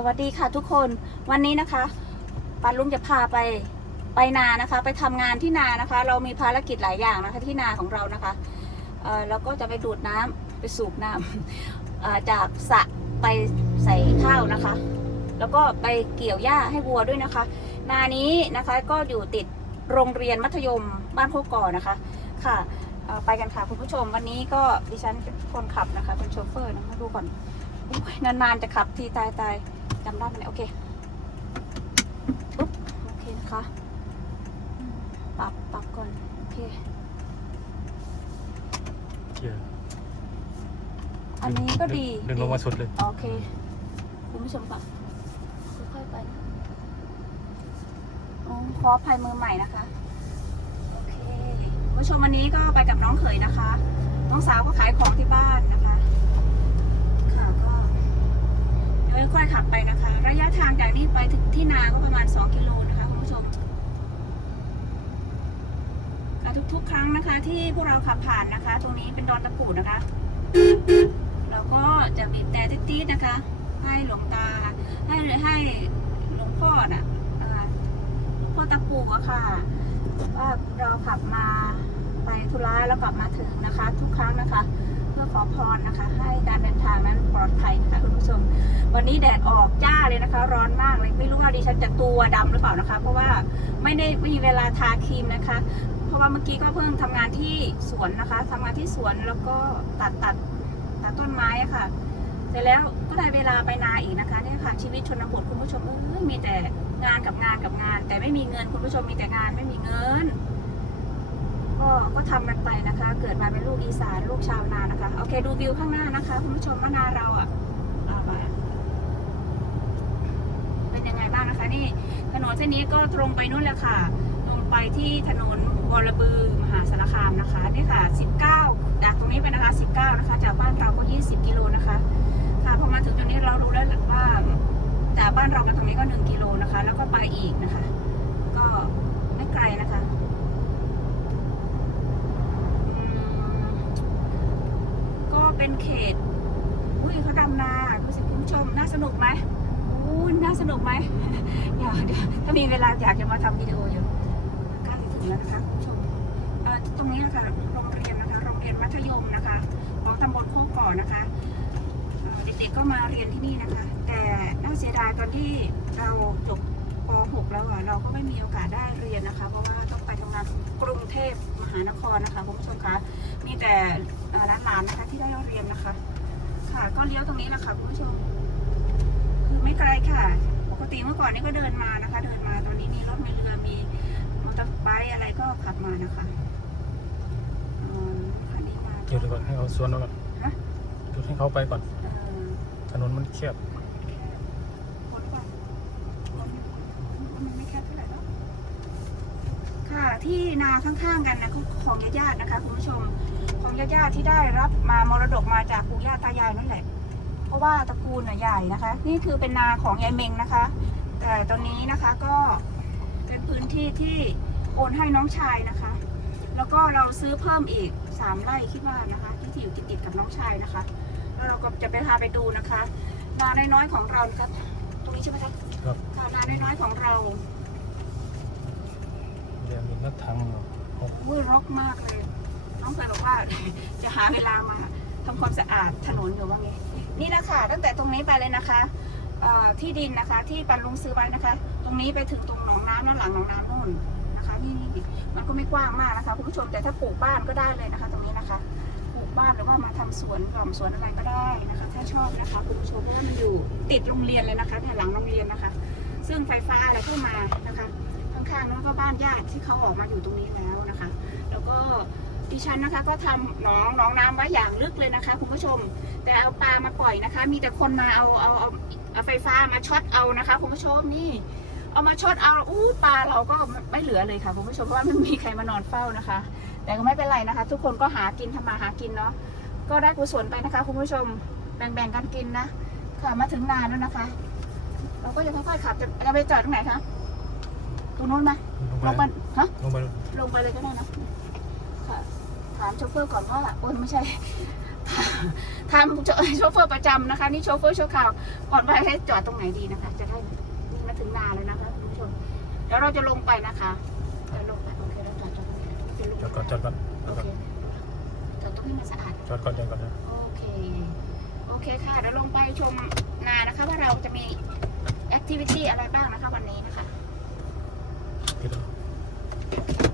สวัสดีค่ะทุกคนวันนี้นะคะปันลุงจะพาไปไปนานะคะ ไปทำงานที่นานะคะ เรามีภารกิจหลายอย่างนะคะที่นาของเรานะคะเอ่อแล้วก็จะไปดูดน้ำไปสูบน้ำจากสระไปใส่ข้าวนะคะ แล้วก็ไปเกี่ยวหญ้าให้วัวด้วยนะคะ นานี้นะคะก็อยู่ติดโรงเรียนมัธยมบ้านโคกก่อนะคะค่ะไปกันค่ะคุณผู้ชมวันนี้ก็ดิฉันเป็นคนขับนะคะเป็นโชเฟอร์นะมาดูก่อนอนานๆจะขับทีตายตาย จำได้ไหมเนี่ยโอเคปุ๊บโอเคนะคะอืมปรับปรับก่อนโอเคเกียร์อันนี้ก็ดีดึงลงมาสุดเลย โอเค คุณผู้ชมค่ะค่อยๆไปนะอ๋อขออภัยมือใหม่นะคะ โอเคคุณผู้ชมวันนี้ก็ไปกับน้องเขยนะคะ น้องสาวก็ขายของที่บ้านนะคะค่ะก็เดี๋ยว ค่อยๆขับไปนะคะ ระยะทางจากนี้ไปถึงที่นาก็ประมาณ 2 กิโลนะคะคุณผู้ชมทุกๆ ครั้งนะคะ ที่พวกเราขับผ่านนะคะ ตรงนี้เป็นดอนตะปูดนะคะ เราก็จะบีบแต่ติดๆนะคะ ให้หลวงตา ให้ให้หลวงพ่อน่ะอ่าหลวงพ่อตะปูอะค่ะว่าเราขับมาไปธุระแล้วกลับมาถึงนะคะ ทุกครั้งนะคะ พื่อขอพรนะคะ ให้การเดินทางนั้นปลอดภัยนะคะคุณผู้ชม วันนี้แดดออกจ้าเลยนะคะ ร้อนมากเลยไม่รู้ว่าดิฉันจะตัวดำหรือเปล่านะคะ เพราะว่าไม่ได้ไม่มีเวลาทาครีมนะคะ เพราะว่าเมื่อกี้ก็เพิ่งทำงานที่สวนนะคะทำงานที่สวนแล้วก็ตัดตัดตัดต้นไม้ะค่ะ เสร็จแล้วก็ได้เวลาไปนาอีกนะคะเนี่ยค่ะชีวิตชนบทคุณผู้ชมเอ้ยมีแต่งานกับงานกับงาน แต่ไม่มีเงินคุณผู้ชมมีแต่งานไม่มีเงินก็ก็ทำกันไปนะคะ เกิดมาเป็นลูกอีสานลูกชาวนา โอเค ดูวิวข้างหน้านะคะ คุณผู้ชมว่านาเราอะเอามาเป็นยังไงบ้างนะคะ นี่ถนนเส้นนี้ก็ตรงไปนู่นแหละค่ะ ตรงไปที่ถนนวรบือมหาสารคามนะคะนี่ค่ะ 19จากตรงนี้ไปนะคะ 19 นะคะ จากบ้านเราก็ 20 กิโลนะคะ ค่ะพอมาถึงตรงนี้เรารู้แล้วว่าจากบ้านเรามาตรงนี้ก็ 1 กิโลนะคะ แล้วก็ไปอีกนะคะ ก็ไม่ไกลนะคะอืมก็ เป็นเขต อุ้ยเขาดำนาดูสิคุณผู้ชม น่าสนุกไหมอู้น่าสนุกไหมเดี๋ยวเดี๋ยวถ้ามีเวลาอยากจะมาทำวิดีโออยู่ใกล้ถึงแล้วนะคะคุณผู้ชมตรงนี้นะคะโรงเรียนนะคะโรงเรียนมัธยมนะคะของตำบลโคกก่อนะคะเอ่อเด็กๆก็มาเรียนที่นี่นะคะ แต่น่าเสียดายตอนที่เราจบ ป .6 แล้วอะเราก็ไม่มีโอกาสได้เรียนนะคะ เพราะว่าต้องไปทำงานกรุงเทพมหานครนะคะคุณผู้ชมคะมีแต่เอ่อหลานๆนะคะที่ได้เรียนนะคะ ค่ะก็เลี้ยวตรงนี้แหละค่ะคุณผู้ชม คือไม่ไกลค่ะ ปกติเมื่อก่อนนี่ก็เดินมานะคะ เดินมาตอนนี้มีรถมีเรือมีมอเตอร์ไซค์อะไรก็ขับมานะคะอืมคันนี้มาเกี่ยวก่อนให้เขาสวนเอาก่อนฮะหยุดให้เขาไปก่อนเอ่อถนนมันแคบ คนก่อนคนมันไม่แคบเท่าไหร่แล้วค่ะ ที่นาข้างๆกันนะของญาติๆนะคะคุณผู้ชมของญาติๆที่ได้รับมามรดกมาจากปู่ย่าตายายนั่นแหละ เพราะว่าตระกูลน่ะใหญ่นะคะ นี่คือเป็นนาของยายเมงนะคะ แต่ตอนนี้นะคะก็เป็นพื้นที่ที่โอนให้น้องชายนะคะ แล้วก็เราซื้อเพิ่มอีกสามไร่คิดว่านะคะที่อยู่ติดๆกับน้องชายนะคะ แล้วเราก็จะไปพาไปดูนะคะนาน้อยๆของเรานะครับ ตรงนี้ใช่ไหมคะครับค่ะนาน้อยๆของเรา เดี๋ยวมีนัดทางอยู่อุ้ยรกมากเลย น้องเคยบอกว่า จะหาเวลามาทำความสะอาดถนนอยู่ว่าไงนี่นะคะตั้งแต่ตรงนี้ไปเลยนะคะเอ่อที่ดินนะคะที่ปันลุงซื้อไว้นะคะ ตรงนี้ไปถึงตรงหนองน้ำนั่นหลังหนองน้ำนู่นนะคะนี่นี่มันก็ไม่กว้างมากนะคะคุณผู้ชมแต่ถ้าปลูกบ้านก็ได้เลยนะคะ ตรงนี้นะคะปลูกบ้านหรือว่ามาทำสวนกล่อมสวนอะไรก็ได้นะคะ ถ้าชอบนะคะคุณผู้ชมเพราะว่ามันอยู่ติดโรงเรียนเลยนะคะเนี่ยหลังโรงเรียนนะคะ ซึ่งไฟฟ้าอะไรก็มานะคะ ข้างๆนั้นก็บ้านญาติที่เขาออกมาอยู่ตรงนี้แล้วนะคะ แล้วก็ดิฉันนะคะก็ทำหนองหนองน้ำไว้อย่างลึกเลยนะคะคุณผู้ชม แต่เอาปลามาปล่อยนะคะ มีแต่คนมาเอาเอาเอาเอาไฟฟ้ามาช็อตเอานะคะคุณผู้ชมนี่ เอามาช็อตเอาอู้ปลาเราก็ไม่เหลือเลยค่ะคุณผู้ชมเพราะว่าไม่มีใครมานอนเฝ้านะคะ แต่ก็ไม่เป็นไรนะคะ ทุกคนก็หากินทำมาหากินเนาะก็ได้กุศลไปนะคะคุณผู้ชมแบ่งๆกันกินนะค่ะมาถึงนานแล้วนะคะ เราก็จะค่อยๆขับจะจะไปจอดตรงไหนคะ ตรงนู้นไหมลงไปลงไปฮะลงไปลงไปเลยก็ได้นะค่ะถามโชเฟอร์ก่อนว่าโอ้ยไม่ใช่ถทำโชเฟอร์ประจำนะคะ นี่โชเฟอร์ชั่วคราวก่อนไปให้จอดตรงไหนดีนะคะ จะได้นี่มาถึงนาเลยนะคะคุณผู้ชมเดี๋ยวเราจะลงไปนะคะจะลงไปโอเคเราจอดจอดตรงนี้จะลงจอดก่อนจอดก่อนจโออดก่อนเคจอดตรงนี้มันสะอาดจอดก่อนจอดก่อนนะโอเคโอเคค่ะเดี๋ยวลงไปชมนานะคะ ว่าเราจะมีแอคทิวิตี้อะไรบ้างนะคะวัน けど。